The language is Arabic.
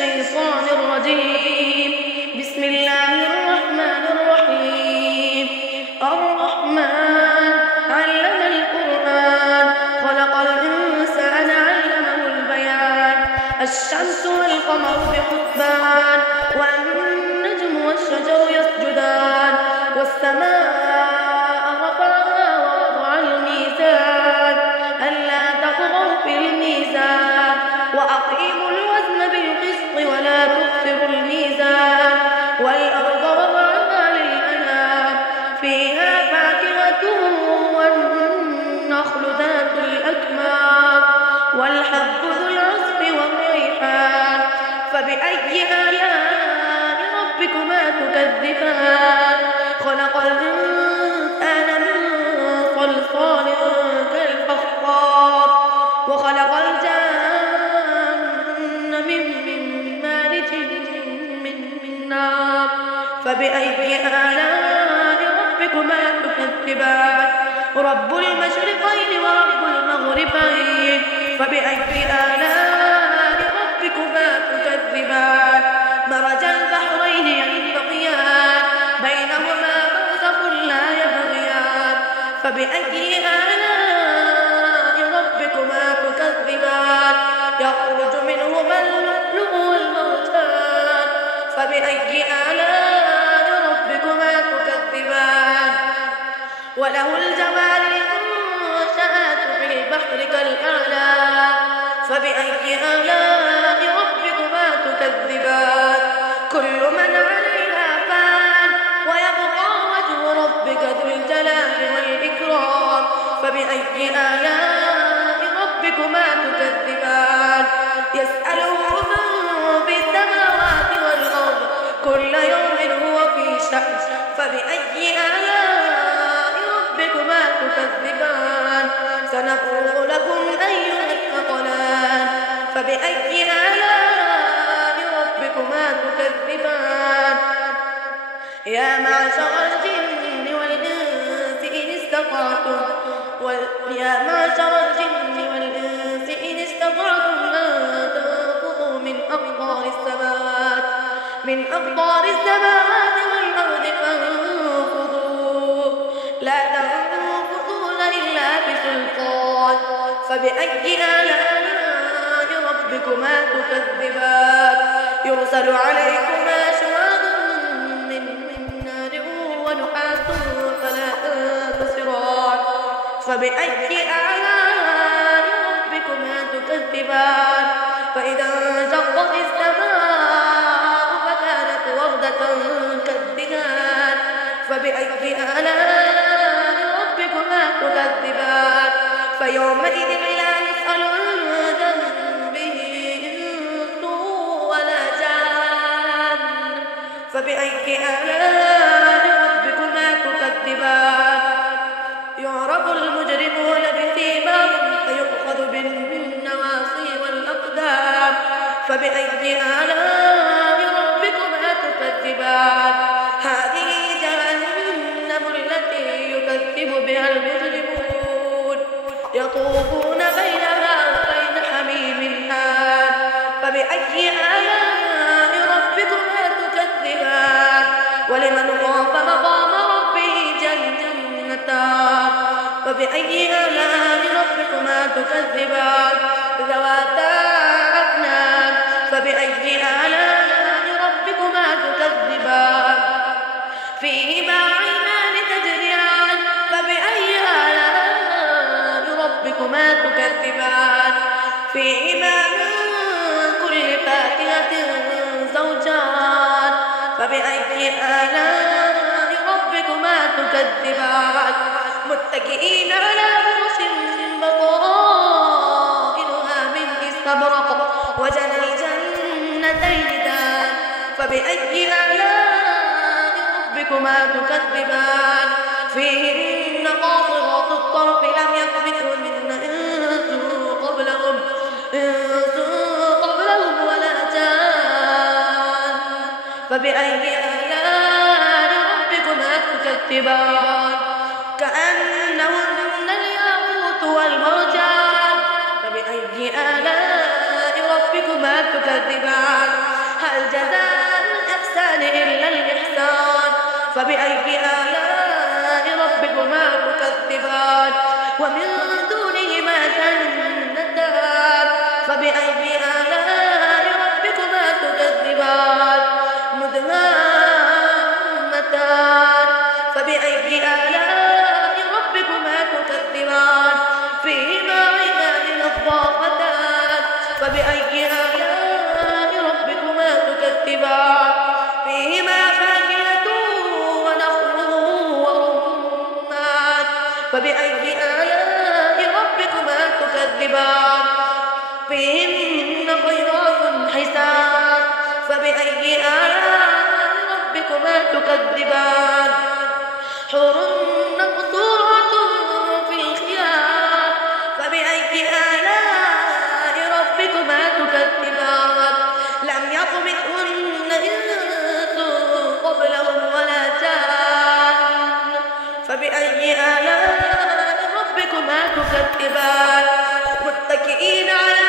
الشيطان الرجيم. بسم الله الرحمن الرحيم. الرحمن علم القرآن خلق الإنسان علمه البيان. الشمس والقمر بحسبان والنجم والشجر يسجدان والسماء رفعها ووضع الميزان ألا تطغوا في الميزان وأقيموا الوزن بالقسط ولا تخسروا الميزان والأرض وضعها للأنام فيها فاكهة والنخل ذات الأكمام والحب ذو العصف والريحان فبأي آلاء ربكما تكذبان. خلق الإنسان من صلصال كالفخار وخلق الجن من مارج من نار فبأي آلاء ربكما تكذبان. رب المشرقين ورب المغربين فبأي آلاء ربكما تكذبان. مرج البحرين يلتقيان بينهما برزخ لا يبغيان فبأي آلاء ربكما تكذبان. يخرج منهما اللؤلؤ والمرجان فبأي آلاء ربكما تكذبان. وله الجوار المنشآت في البحر كالأعلام فبأي آلاء ربكما تكذبان. كل من عليها فان ويبقى وجه ربك ذو الجلال والإكرام فبأي آلاء ربكما تكذبان. يسأله من في السماوات والأرض كل يوم هو في شأن فبأي آلاء ربكما تكذبان. سنفرغ لكم أيها الثقلان فبأي آلاء ربكما تكذبان. يا معشر الجن والإنس إن استطعتم أن تنفذوا من أقطار السماوات والأرض فانفذوا لا تنفذون إلا بسلطان فبأي آلاء ربكما تكذبان. يرسل عليكما شواظ من نار ونحاس فلا تنتصران فبأي آلاء ربكما تكذبان. فإذا انشقت السماء فكانت وردة كالدهان فبأي آلاء ربكما تكذبان. فيومئذ لا يسأل عن ذنبه إنس ولا جان فبأي آلاء ربكما تكذبان. يعرف المجرمون بسيماهم فيؤخذ بالنواصي والأقدام فبأي آلاء ربكما تكذبان. هذه جهنم التي يكذب بها المجرمون يطوفون بينها وبين حميم آن فبأي آلاء ربكما تكذبان. ولمن خاف مقام ربه جنتان فبأي آلاء ربكما تكذبان. ذواتا أفنان فبأي آلاء ربكما تكذبان. فيهما عينان تجريان فبأي آلاء ربكما تكذبان. فيهما من كل فاكهة زوجان فبأي آلاء ربكما تكذبان. متكئين على فرش بطائنها من استبرق وجنى الجنتين دان فبأي آلاء ربكما تكذبان. فيهن قاصرات الطرف لم يطمثهن إنس قبلهم ولا جان فبأي آلاء ربكما تكذبان. كأنهن الياقوت والمرجان فبأي آلاء ربكما تكذبان. هل جزاء الإحسان إلا الإحسان فبأي آلاء ربكما تكذبان ومن دونهما جنتان فبأي آلاء ربكما تكذبان مدهامتان فبأي آلاء ربكما تكذبان فيهما عينان نضاختان فبأي آلاء ربكما تكذبان فيهما فاكهة ونخل ورمان فبأي آلاء ربكما تكذبان فيهن خيرات حسان فبأي آلاء ربكما تكذبان حور مقصورات في الخيام فبأي آلاء ربكما تكذبان لم يطمثهن إنس قبلهم ولا جان فبأي آلاء ربكما تكذبان متكئين على